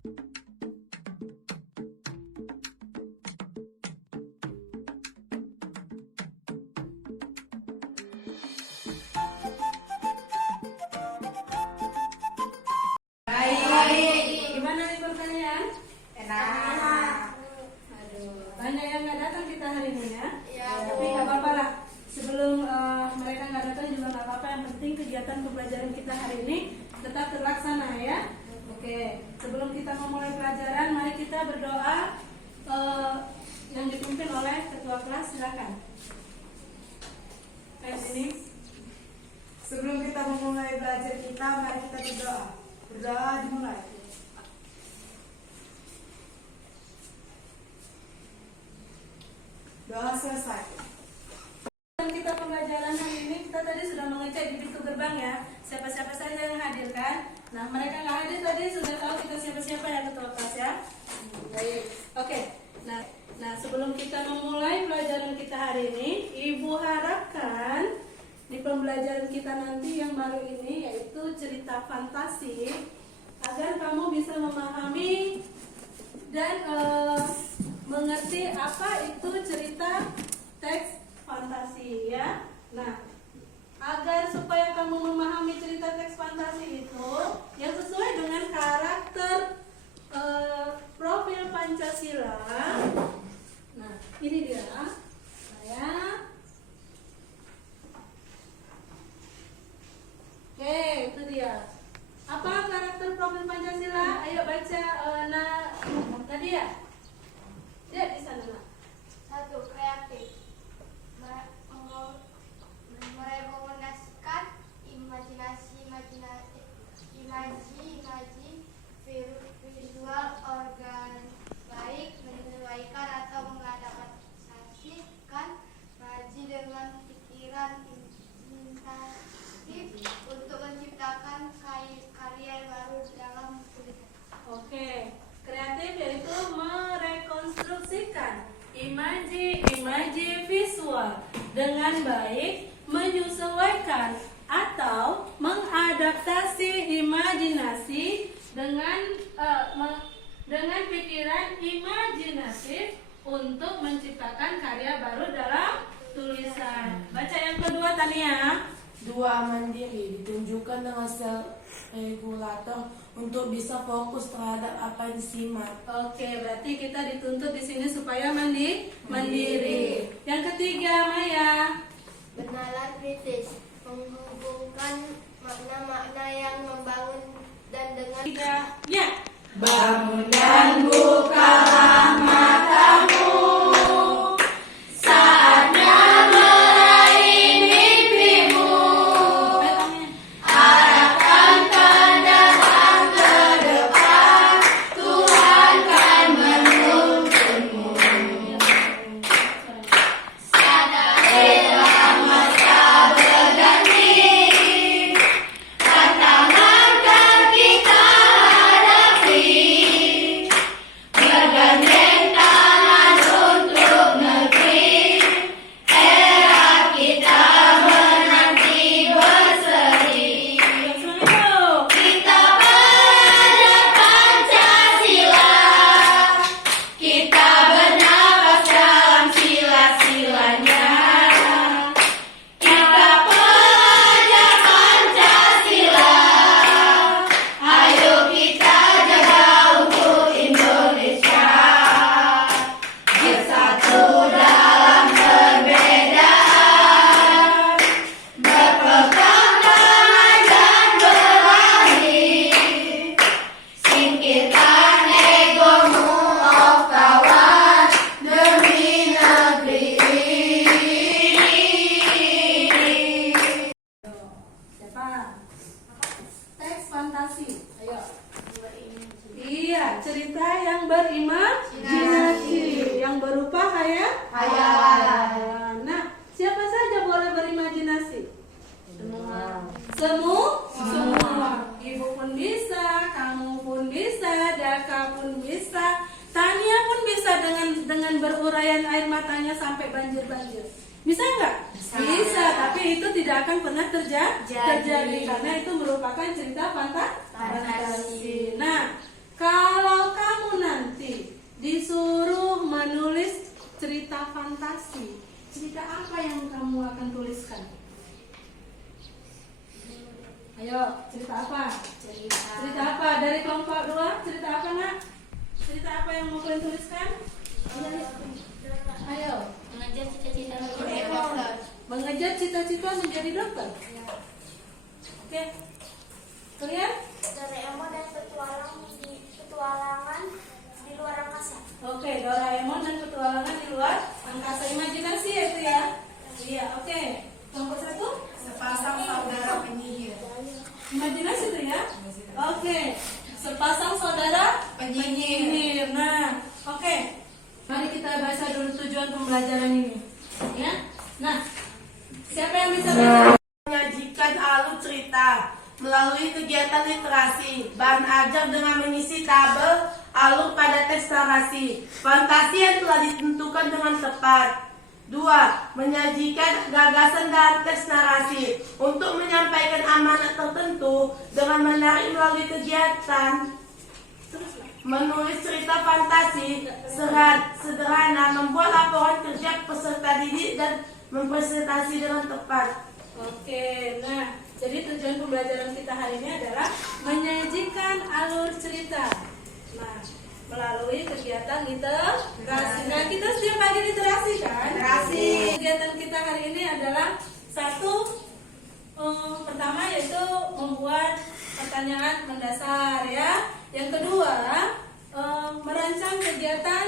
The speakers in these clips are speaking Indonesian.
Baik. Gimana libur kalian? Enak. Aduh, banyak yang nggak datang kita hari ini ya. Tapi nggak apa-apa lah. Sebelum mereka nggak datang juga nggak apa-apa. Yang penting kegiatan pembelajaran kita hari ini tetap terlaksana ya. Oke. Sebelum kita memulai pelajaran, mari kita berdoa yang dipimpin oleh ketua kelas. Silakan. Kayak sini. Sebelum kita memulai belajar kita, mari kita berdoa. Berdoa dimulai. Doa selesai. Kita pembelajaran hari ini kita tadi sudah mengecek di pintu gerbang ya, siapa-siapa saja yang hadir kan. Nah, mereka nggak hadir tadi sudah tahu kita siapa-siapa ya ketua kelas ya. Baik. Oke. Nah, sebelum kita memulai pelajaran kita hari ini, Ibu harapkan di pembelajaran kita nanti yang baru ini yaitu cerita fantasi, agar kamu bisa memahami dan mengerti apa itu cerita teks fantasi ya. Nah, agar supaya kamu memahami cerita teks fantasi itu yang sesuai dengan karakter profil Pancasila. Nah, ini dia. Oke, itu dia. Apa karakter profil Pancasila? Ayo baca Nadia. Lihat di sana. Nak. 1. Kreatif. Merekomendasikan imaji visual baik, menyesuaikan atau mengadaptasikan imaji dengan pikiran interaktif untuk menciptakan karya baru dalam tulisan. Oke, kreatif yaitu merekonstruksikan imaji visual dengan baik, menyesuaikan atau mengadaptasi imajinasi dengan pikiran imajinatif untuk menciptakan karya baru dalam tulisan. Baca yang kedua, Tania. 2. Mandiri, ditunjukkan dengan regulator untuk bisa fokus terhadap apa yang disimak. Oke, berarti kita dituntut di sini supaya mandiri. Yang ketiga, Maya. Bernalar kritis, menghubungkan makna-makna yang membangun dan dengan Ya. Bangun dan bukalah matamu, saatnya meraih mimpimu. Arahkan pandangan ke depan, Tuhan kan menuntunmu. Sadarilah masa berganti, tantangan kan kita hadapi. Bergandeng tangan untuk negeri, era kita menanti berseri. Kita belajar Pancasila, kita bernapas dalam sila-silanya. Kita belajar Pancasila, ayo kita jaga untuk Indonesia. Bersatu dalam perbedaan, berpegang tangan dan berani. Singkirkan egomu, oh kawan, demi negeri ini. Siapa? Teks fantasi. Ayo. Iya, cerita yang berimajinasi, yang berupa hayalan. Nah, siapa saja boleh berimajinasi? Semua. Ibu pun bisa, kamu pun bisa, Daka pun bisa, Tania pun bisa dengan beruraian air matanya sampai banjir-banjir. Bisa nggak? Bisa, tapi itu tidak akan pernah terjadi karena itu merupakan cerita fantasi. Nah, kalau fantasi. Cerita apa yang kamu akan tuliskan? Ayo, cerita apa? Cerita apa? Dari kelompok 2, cerita apa nak? Cerita apa yang mau kalian tuliskan? Ayo. Mengejar cita-cita Mengejar cita-cita menjadi dokter. Oke. Kalian? Doraemon dan petualangan di luar angkasa. Oke, Doraemon dan petualangan di luar angkasa. Imajinasi ya itu ya? Iya, oke. Kelompok 1? Sepasang saudara penyihir. Imajinasi itu ya? Oke. Sepasang saudara Penyihir. Nah, oke. Mari kita baca dulu tujuan pembelajaran ini. Ya. Nah, siapa yang bisa baca? Menyajikan alur cerita melalui kegiatan literasi, bahan ajar dengan mengisi tabel alur pada teks narasi, fantasi yang telah ditentukan dengan tepat. 2. Menyajikan gagasan dalam teks narasi untuk menyampaikan amanat tertentu dengan menarik melalui kegiatan. Menulis cerita fantasi sederhana, membuat laporan kerja peserta didik dan mempresentasi dengan tepat. Oke, nah, jadi tujuan pembelajaran kita hari ini adalah menyajikan alur cerita. Nah, melalui kegiatan literasi. Nah, kita setiap pagi literasi kan? Literasi. Kegiatan kita hari ini adalah pertama yaitu membuat pertanyaan mendasar ya. Yang kedua, merancang kegiatan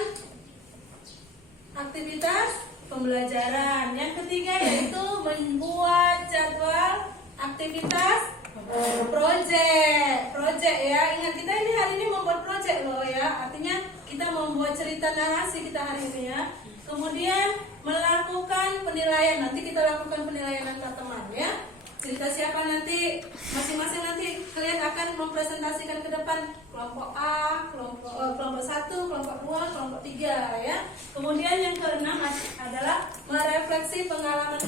aktivitas pembelajaran. Yang ketiga yaitu membuat jadwal aktivitas project ya. Ingat, kita ini hari ini membuat project loh ya. Artinya kita membuat cerita narasi kita hari ini ya. Kemudian melakukan penilaian. Nanti kita lakukan penilaian antar teman ya. Cerita siapa nanti, masing-masing nanti kalian akan mempresentasikan ke depan kelompok A, kelompok 1, kelompok 2, kelompok 3 ya. Kemudian yang keenam adalah merefleksi pengalaman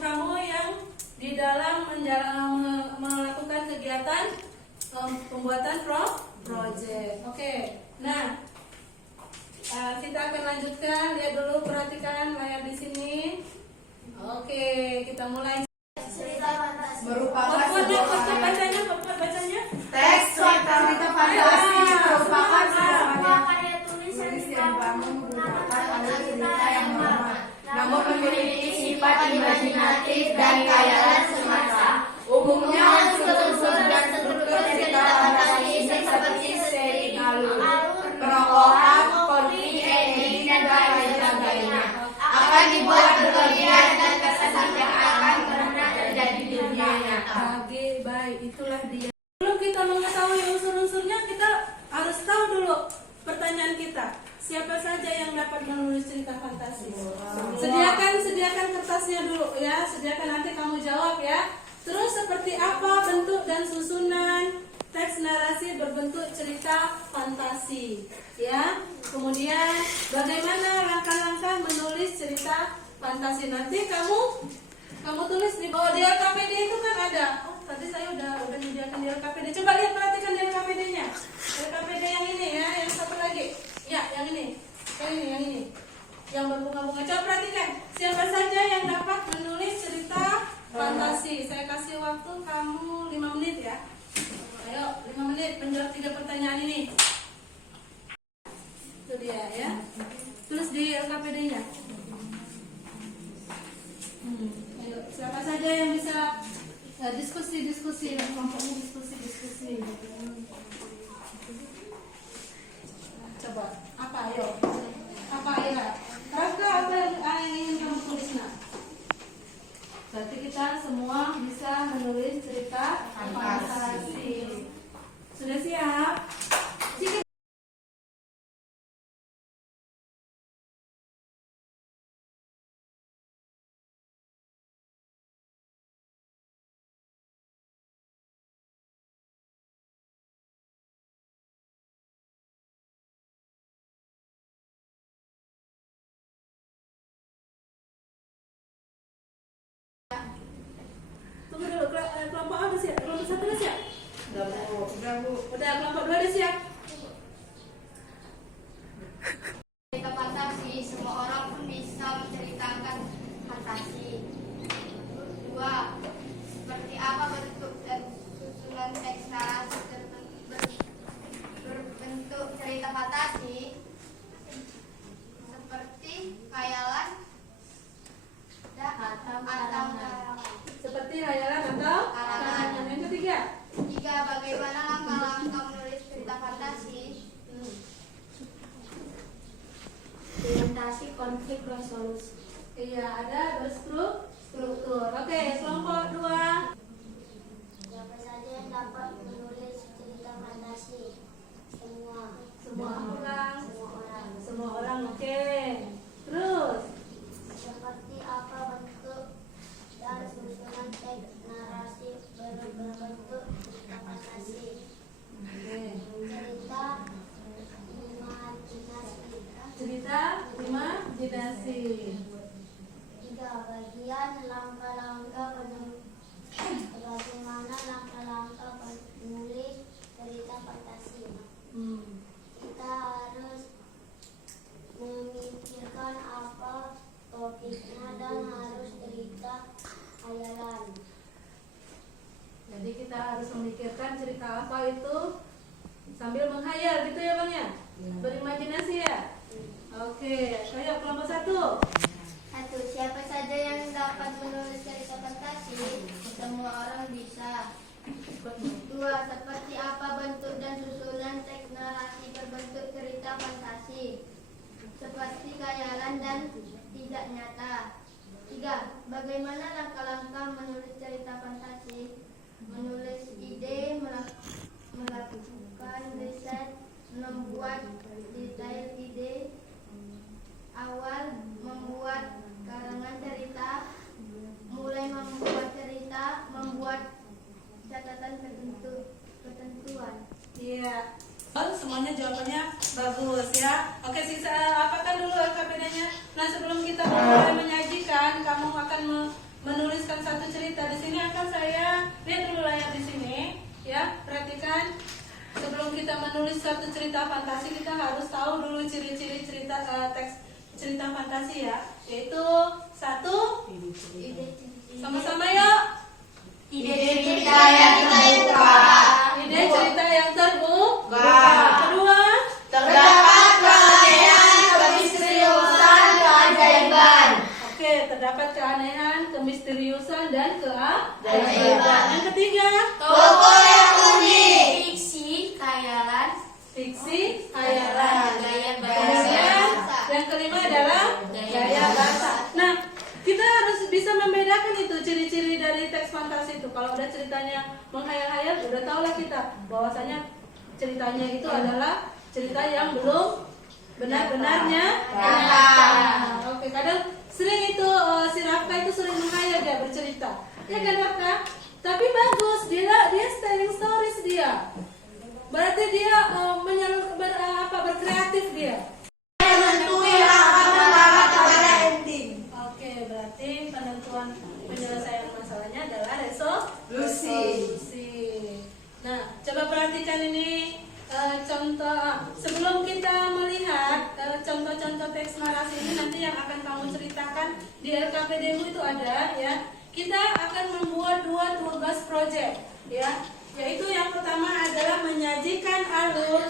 kamu yang di dalam melakukan kegiatan pembuatan project. Oke. Nah, kita akan lanjutkan. Lihat dulu, perhatikan layar di sini. Oke, kita mulai. Cerita fantasi. Merupakan Cepat bacanya. teks cerita fantasi merupakan Sebuah karya tulis yang dibangun menggunakan alur cerita yang lama, namun memiliki sifat imajinatif dan khayalan semata. Umumnya unsur-unsur dan struktur cerita fantasi seperti seri alur, perokohan, konflik, ending, dan lain sebagainya akan dibuat berlebihan dan kesan yang akan pernah terjadi di dunia nyata. Baik, itulah dia. Sebelum kita mengetahui unsur-unsurnya, kita harus tahu dulu pertanyaan kita. Siapa saja yang dapat menulis cerita fantasi? Sediakan kertasnya dulu ya. Sediakan, nanti kamu jawab ya. Terus seperti apa bentuk dan susunan teks narasi berbentuk cerita fantasi ya. Kemudian bagaimana langkah-langkah menulis cerita fantasi? Nanti kamu tulis di bawah. Di LKPD itu kan ada. Oh, tadi saya udah menyediakan di LKPD. Coba lihat, perhatikan di LKPD-nya. LKPD yang ini ya, yang satu lagi. Ya, yang ini. Yang ini. Yang berbunga-bunga. Coba perhatikan. Siapa saja yang dapat menulis cerita fantasi? Saya kasih waktu kamu 5 menit ya. Ayo, 5 menit menjawab 3 pertanyaan ini. Itu dia ya. Tulis di LKPD-nya. Ayo, siapa saja yang bisa diskusi kelompoknya, diskusi. Coba apa? Ayo, apa ya? Raka, apa yang ingin kamu tulis nak? Berarti kita semua bisa menulis cerita fantasi. Sudah siap? Tunggu dulu, kelompok A udah siap? Kelompok 1 udah siap? Udah bu. Udah, kelompok 2 udah siap? Cerita fantasi narasi berbentuk cerita fantasi seperti khayalan atau karangan. Seperti hayalan atau karangan. Yang ketiga, Bagaimana langkah-langkah menulis cerita fantasi? Orientasi konflik resolusi. iya ada berstruktur. Oke, kelompok 2. Siapa saja yang dapat menulis cerita fantasi? Semua orang. Semua orang. Oke. Terus, Seperti apa bentuk dan susunan teks narasi berbentuk cerita fantasi? oke. Cerita Imajinasi. 3. Bagaimana langkah-langkah menulis cerita fantasi? Kita harus memikirkan apa topiknya dan harus cerita khayalan. Jadi kita harus memikirkan cerita apa itu sambil menghayal gitu ya Bang ya? Berimajinasi ya? Oke, ayo kelompok 1. 1. Siapa saja yang dapat menulis cerita fantasi? Semua orang bisa. 2. Seperti apa bentuk dan susunan teks narasi berbentuk cerita fantasi? Seperti khayalan dan tidak nyata. 3. Bagaimana langkah-langkah menulis cerita fantasi? Menulis ide, melakukan riset, membuat detail ide awal, membuat karangan cerita, mulai membuat cerita, membuat catatan ketentuan. Iya. Oh, semuanya jawabannya bagus ya. Oke, sisa apakan dulu LKPD-nya. Nah, sebelum kita mulai menyajikan, kamu akan menuliskan satu cerita. Di sini akan saya lihat dulu layar di sini ya. Perhatikan. Sebelum kita menulis satu cerita fantasi, kita harus tahu dulu ciri-ciri cerita teks cerita fantasi ya. Yaitu 1, sama-sama yuk. Ide cerita yang terbuka. Ide cerita yang terbuka. 2, Terdapat keanehan, kemisteriusan, keajaiban. oke, terdapat keanehan, kemisteriusan dan Keajaiban. Yang ketiga, Tokoh yang unik. Fiksi, khayalan, fiksi, khayalan. gaya Kemudian yang kelima adalah gaya bahasa. Nah, kita harus bisa membedakan itu ciri-ciri dari teks fantasi itu. Kalau udah ceritanya menghayal-hayal, udah tahu lah kita bahwasanya ceritanya itu adalah cerita yang belum benar-benarnya nyata. Oke, kadang sering itu si Rafka itu sering menghayal dia bercerita. Ya kan Rafka? Tapi bagus, dia telling stories dia. Berarti dia berkreatif dia. Menentukan akan mengarah kepada ending. Oke, berarti penentuan penyelesaian masalahnya adalah resolusi. Nah, coba perhatikan ini contoh. Sebelum kita melihat contoh-contoh teks narasi ini, nanti yang akan kamu ceritakan di LKPD-mu itu ada ya. Kita akan membuat 2 tugas project ya. Yaitu yang pertama adalah menyajikan alur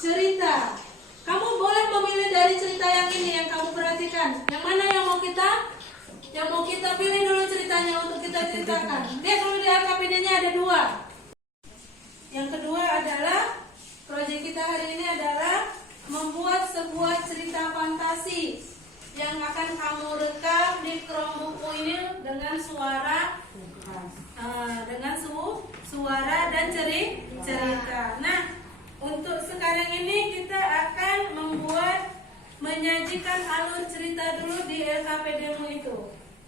cerita. Kamu boleh memilih dari cerita yang ini yang kamu perhatikan. Yang mana yang mau kita pilih dulu ceritanya untuk kita ceritakan. Lihat dulu di LKPD-nya ada 2. Yang kedua adalah proyek kita hari ini adalah membuat sebuah cerita fantasi yang akan kamu rekam di Chromebook ini dengan suara dan cerita. Nah, untuk sekarang ini kita akan menyajikan alur cerita dulu di LKPD-mu itu.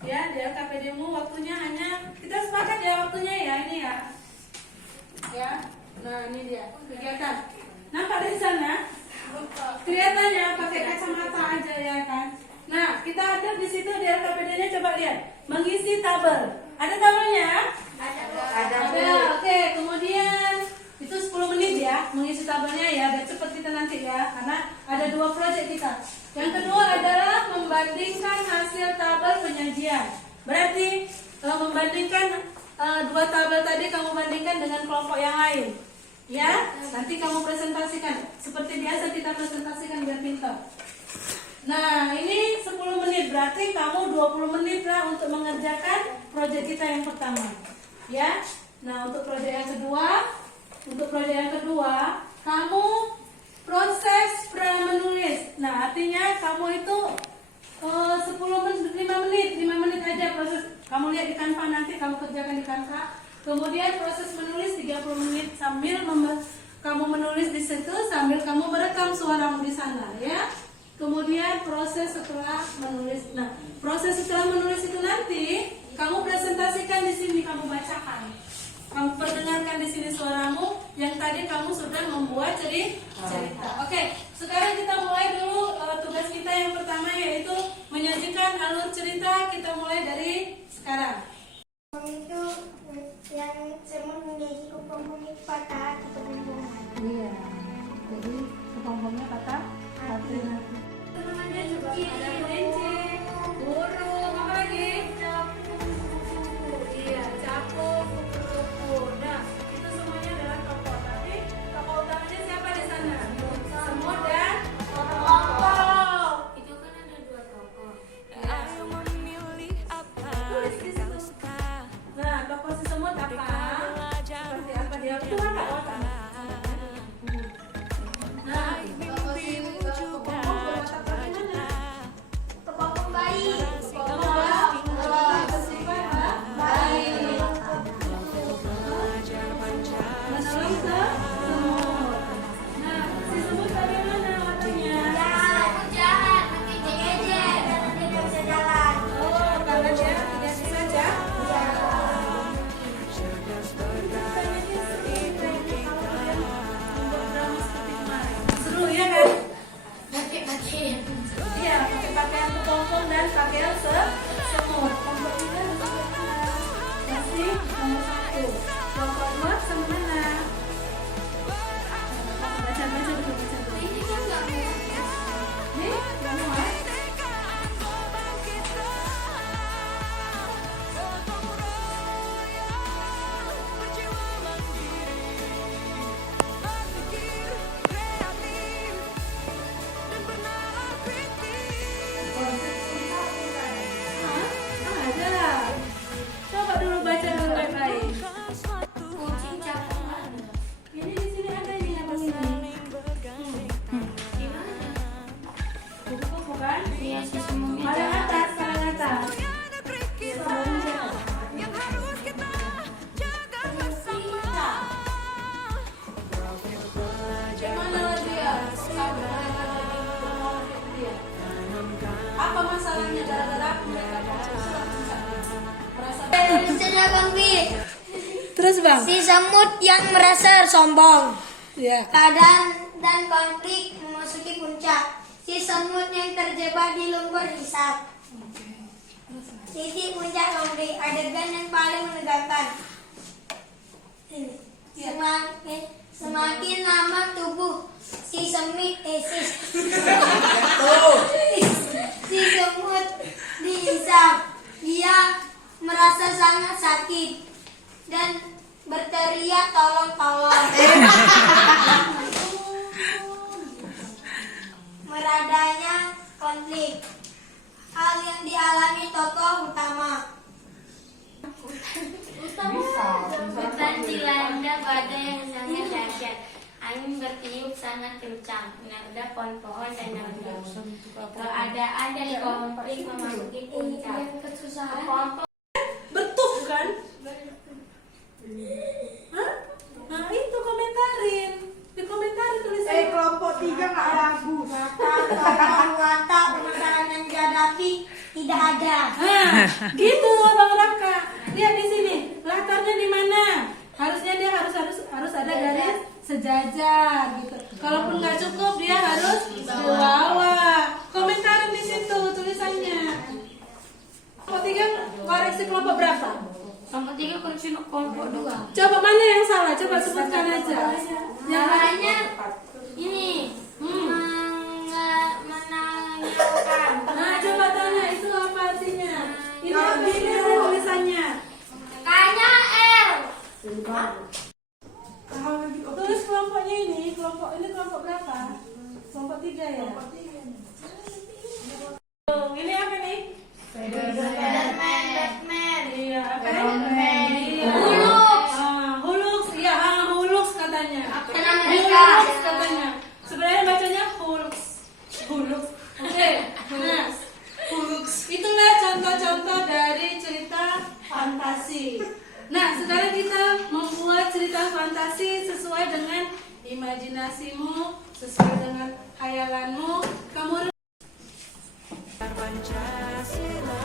Ya, di LKPD-mu waktunya hanya kita sepakat ya waktunya ya ini ya. Ya. Nah, ini dia kegiatan. Nampak dari sana? Kelihatannya pakai kacamata aja ya kan. Nah, kita ada di situ di LKPD-nya, coba lihat. Mengisi tabel. Ada tabelnya? Ada. Oke, kemudian itu 10 menit ya mengisi tabelnya ya, biar cepat kita nanti ya, karena ada 2 proyek kita. Yang kedua adalah membandingkan hasil tabel penyajian. Berarti membandingkan dua tabel tadi kamu bandingkan dengan kelompok yang lain. Ya, nanti kamu presentasikan. Seperti biasa kita presentasikan biar pintar. Nah, ini 10 menit. Berarti kamu 20 menit lah untuk mengerjakan proyek kita yang pertama. Ya. Nah, untuk proyek yang kedua, kamu proses pra-menulis. Nah, artinya kamu itu 5 menit aja proses. Kamu lihat di Canva nanti, kamu kerjakan di Canva. Kemudian proses menulis 30 menit sambil kamu menulis di situ sambil kamu merekam suaramu di sana, ya. Kemudian proses setelah menulis. Nah, proses setelah menulis itu nanti kamu presentasikan di sini, kamu bacakan. Kamu perdengarkan di sini suaramu yang tadi kamu sudah membuat cerita. Oke, sekarang kita mulai dulu tugas kita yang pertama, yaitu menyajikan alur cerita. Kita mulai dari sekarang. Itu yang semut menjadi kepompong patah atau kepompongan. Iya. Jadi kepompongnya patah. Namanya juga Ada kelinci, burung, apa lagi? Iya, capung, kupu-kupu. Nah, itu semuanya adalah tokoh. Tapi tokoh utamanya siapa di sana? Semut dan kepompong. itu kan ada 2 tokoh. Tulis di situ. Nah, tokoh si semut apa? Seperti apa dia? Itu apa? Nah, tokoh si kepompong berwatak bagaimana? Kepompong bayi. Jahat, pakai jejer, karena dia nggak bisa jalan. Seru ya kan? Pakai Iya, pakai pakaian kepompong dan pakaian semut. Kelompok 3 masih nomor 1. Kelompok 2 sama mana? Baca dulu. ini kan nggak muat. Nih, yang muat. Ada. Coba dulu baca dulu baik-baik. Kucing capung ada. Ini di sini ada ini yang ini. Di mana? Kupu-kupu kan? Iya, si semut Paling atas, paling atas. Ya, sebelumnya. Gimana dia? Apa masalahnya gara-gara mereka merasa? Sudah Bang Bi. Terus bang? Si semut yang merasa sombong. Ya. Keadaan dan konflik memasuki puncak. Si semut yang terjebak di lumpur hisap. Titik puncak konflik, adegan yang paling menegangkan. Semakin lama tubuh si semut dihisap, dia merasa sangat sakit dan berteriak tolong. Meradanya konflik. Hal yang dialami tokoh utama. Hutan dilanda badai yang sangat dahsyat. Angin bertiup sangat kencang, menerda pohon-pohon dan daun-daun. Keadaan dan konflik memasuki puncak. Betul kan? Hah? Nah itu komentarin. Di komentari tulisannya. Kelompok 3 nggak ragu. Watak permasalahan yang dihadapi tidak ada. Nah, gitu Bang Raka. Lihat di sini, latarnya di mana? Harusnya dia harus ada garis sejajar gitu. Kalaupun nggak cukup dia harus di bawah. Komentarin di situ tulisannya. Kelompok 3 koreksi kelompok berapa? Kelompok 3 koreksi kelompok 2. Coba mana yang salah? Coba sebutkan aja. Yang Salahnya ini menanyakan. Nah, coba tanya itu apa artinya? Ini apa ini tulisannya? Kayaknya kelompok ini kelompok berapa? Kelompok 3 ya? Ini apa nih? Spiderman, Batman, Iya, apa? Spiderman, Iya. Hulk. Hulux, iya, Hulux katanya. Captain America. Hulux katanya. Sebenarnya bacanya Hulux. Hulux. Oke. Nah, Hulux. Itulah contoh-contoh dari cerita fantasi. Nah, sekarang kita membuat cerita fantasi sesuai dengan imajinasimu, sesuai dengan khayalanmu. Kamu Pancasila,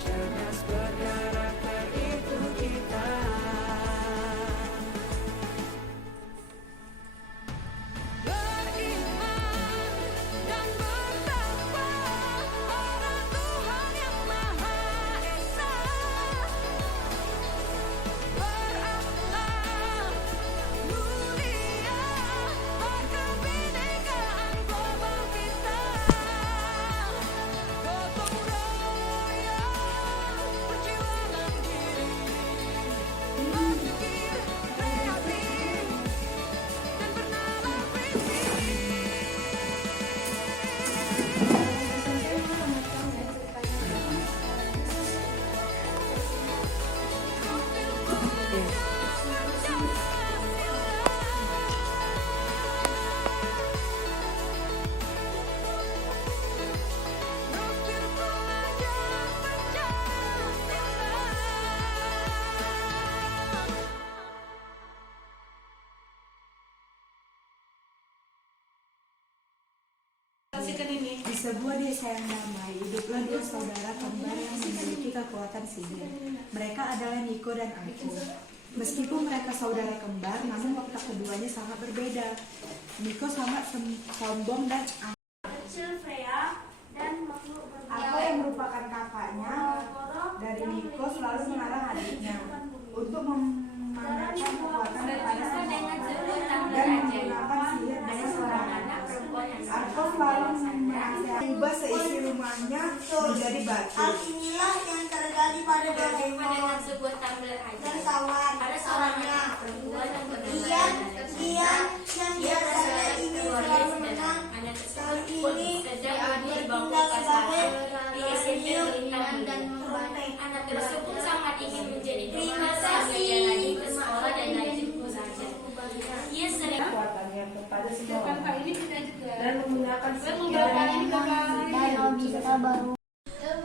cerdas berkarakter itu kita. Beriman dan bertakwa pada Tuhan yang Maha Esa. Berakhlak mulia, kebinekaan global kita. Gotong royong, perjuangan diri, berpikir kreatif dan bernalar prinsip. Profil pelajar Pancasila. saksikan ini. Di sebuah desa yang damai, hiduplah dua saudara kembar yang memiliki kekuatan sihir. Mereka adalah Niko dan Angko. Meskipun mereka saudara kembar, namun watak keduanya sangat berbeda. Niko sangat sombong dan Kecil Freya dan makhluk Angko yang merupakan kakaknya dari Niko selalu melarang adiknya untuk memamerkan kekuatan kepada semua dan menggunakan sihir dengan serangan. Angko selalu mengubah seisi rumahnya menjadi batu. Inilah yang terjadi pada dengan Doraemon sebuah tumbler dan aja. kawan. Ada seorang anak perempuan yang bernama Ian yang Dia biasanya ingin selalu menang. Kali ini sedang ada di bangku bertindak kelas sebagai satu di SMP Lintang dan trompet. anak tersebut sangat ingin menjadi Terima dokter kasih. sehingga ia rajin ke sekolah dan rajin belajar. Ia sering Kekuatannya kepada semua Kan orang Kak, ini kita juga. dan menggunakan Saya skill membawa ini ke Kak.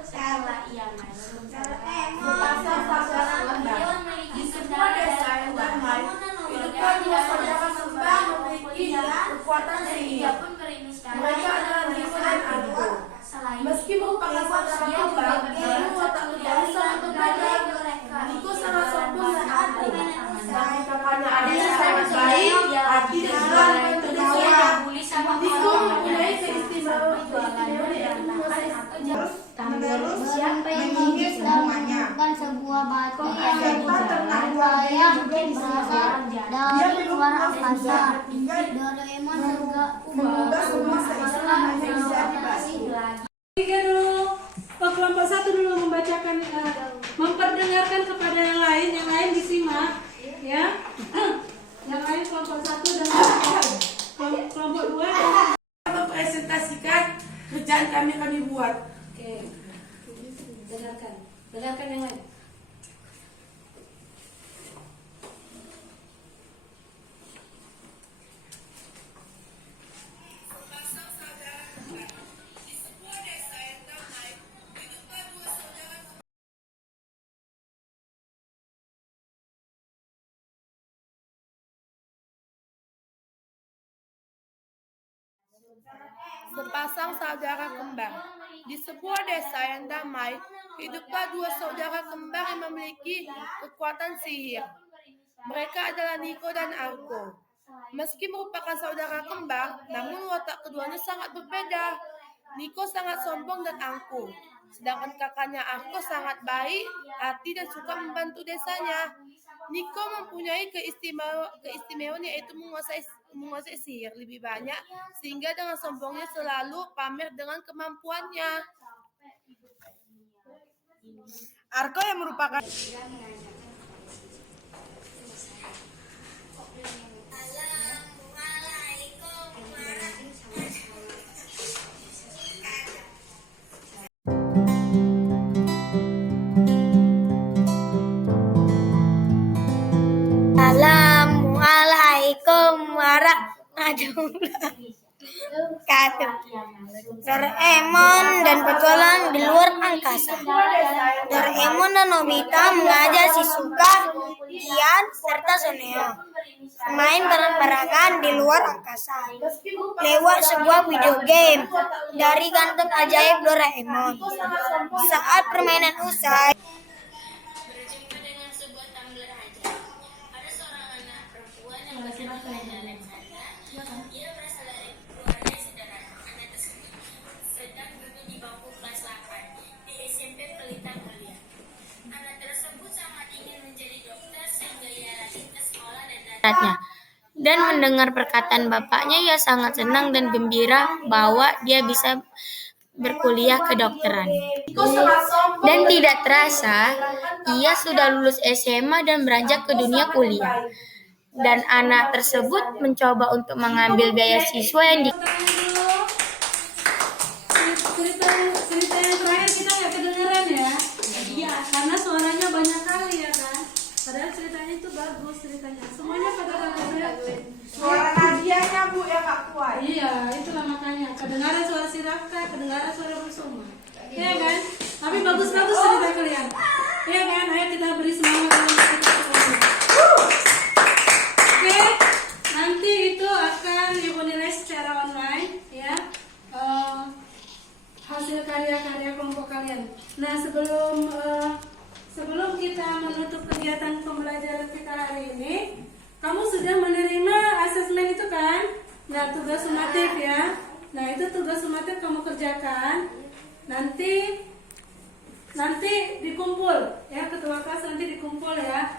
setelah ia masuk Sepasang saudara kembar. dia memiliki Di sebuah desa yang damai, hiduplah dua saudara kembar memiliki kekuatan sihir. Mereka adalah Niko dan Angko. Meski merupakan saudara kembar, namun watak keduanya sangat berbeda. Niko sangat sombong dan angkuh, sedangkan kakaknya Adit sangat baik, hati dan juga membantu desanya. Niko mempunyai keistimewaan yaitu menguasai terus Siapa yang menyihir semuanya. sebuah batu Serta ternak keluarga yang juga disihir. Dia dari belum luar puas angkasa. juga hingga Doraemon juga mengubah semua seisi rumahnya menjadi batu. Tiga dulu, kelompok 1 dulu membacakan, memperdengarkan kepada yang lain disimak, ya. Yang lain kelompok 1 dan kelompok 2. mempresentasikan kerjaan kami buat. Oke, dengarkan yang lain. Sepasang saudara kembar. Di sebuah desa yang damai, hiduplah dua saudara kembar yang memiliki kekuatan sihir. Mereka adalah Niko dan Angko. Meski merupakan saudara kembar, namun watak keduanya sangat berbeda. Niko sangat sombong dan angkuh, sedangkan kakaknya Angko sangat baik, hati dan suka membantu desanya. Niko mempunyai keistimewaan yaitu menguasai sihir lebih banyak, sehingga dengan sombongnya selalu pamer dengan kemampuannya. Arko yang merupakan Alam Doraemon dan petualang di luar angkasa. Doraemon dan Nobita mengajak Shizuka, Ian, serta Suneo main bareng-barengan di luar angkasa lewat sebuah video game dari Gantung Ajaib Doraemon. Saat permainan usai, berjumpa dengan sebuah tumbler ajaib. Ada seorang anak perempuan yang bernama Alexandra. Dia berasal dari keluarga sederhana. Anak tersebut sedang duduk di bangku kelas 8 di SMP Pelita Mulia. Anak tersebut sangat ingin menjadi dokter sehingga ia rajin ke sekolah dan datangnya. Dan mendengar perkataan bapaknya, ia sangat senang dan gembira bahwa dia bisa berkuliah kedokteran. Dan tidak terasa, ia sudah lulus SMA dan beranjak ke dunia kuliah. Dan anak tersebut mencoba untuk mengambil beasiswa yang di cerita yang terakhir kita nggak kedengeran ya. Iya, karena suaranya banyak kali ya kan. Padahal ceritanya itu bagus ceritanya. Semuanya pada bagus ya. Suara Nadianya Bu yang gak kuat. Iya, itulah makanya. Kedengaran suara si Raka, kedengaran suara Rusoma. Iya kan? Tapi bagus-bagus cerita kalian. Iya kan? Ayo kita beri semangat dalam cerita kalian. Oke, nanti itu akan Ibu nilai secara online ya. Hasil karya-karya kelompok kalian. Nah, sebelum kita menutup kegiatan pembelajaran kita hari ini, kamu sudah menerima asesmen itu kan? Nah, tugas sumatif ya. Nah, itu tugas sumatif kamu kerjakan. Nanti dikumpul ya, ketua kelas nanti dikumpul ya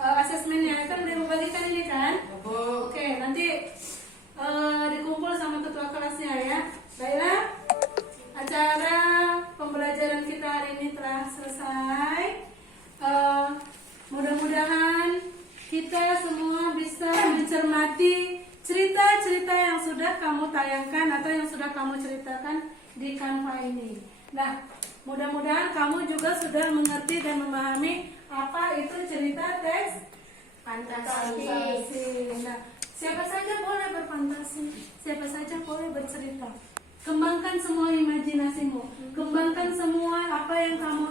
asesmennya. Kan udah membagikan ini kan? Oke, nanti dikumpul sama ketua kelasnya ya. Baiklah. Acara pembelajaran kita hari ini telah selesai. Mudah-mudahan kita semua bisa mencermati cerita-cerita yang sudah kamu tayangkan atau yang sudah kamu ceritakan di Canva ini. Nah, mudah-mudahan kamu juga sudah mengerti dan memahami apa itu cerita teks fantasi. Nah, siapa saja boleh berfantasi, siapa saja boleh bercerita. Kembangkan semua imajinasimu, kembangkan semua apa yang kamu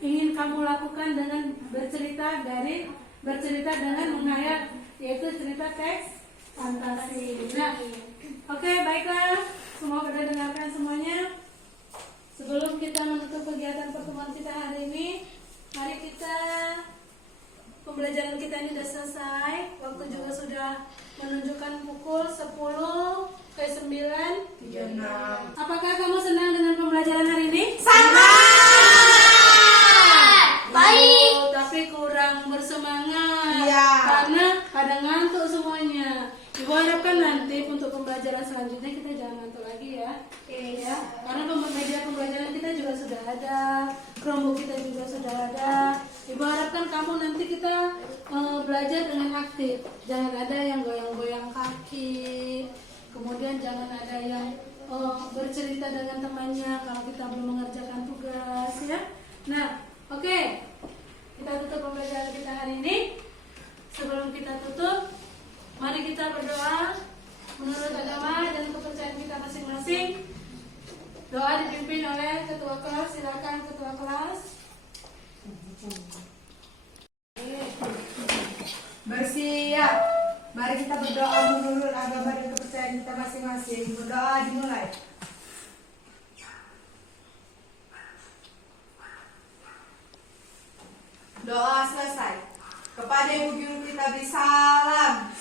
ingin kamu lakukan dengan bercerita dengan menghayal, yaitu cerita teks fantasi. Nah, oke, baiklah, semua pada dengarkan semuanya. Sebelum kita menutup kegiatan pertemuan kita hari ini, mari kita pembelajaran kita ini sudah selesai. Waktu juga sudah menunjukkan pukul 10:09. Apakah kamu senang dengan pembelajaran hari ini? baik. Tapi kurang bersemangat. Iya. Karena pada ngantuk semuanya. Ibu harapkan nanti untuk pembelajaran selanjutnya kita jangan ngantuk lagi ya. Ya. Karena media pembelajaran kita juga sudah ada, Chromebook kita juga sudah ada. Ibu harapkan kamu nanti kita belajar dengan aktif. Jangan ada yang goyang-goyang kaki. Kemudian jangan ada yang bercerita dengan temannya kalau kita belum mengerjakan tugas ya. Nah, oke. Kita tutup pembelajaran kita hari ini. Sebelum kita tutup, mari kita berdoa menurut agama dan kepercayaan kita masing-masing. Doa dipimpin oleh ketua kelas. Silakan ketua kelas. Bersiap. Mari kita berdoa menurut agama dan kepercayaan kita masing-masing. Berdoa dimulai. Doa selesai. Kepada Ibu Guru kita beri salam.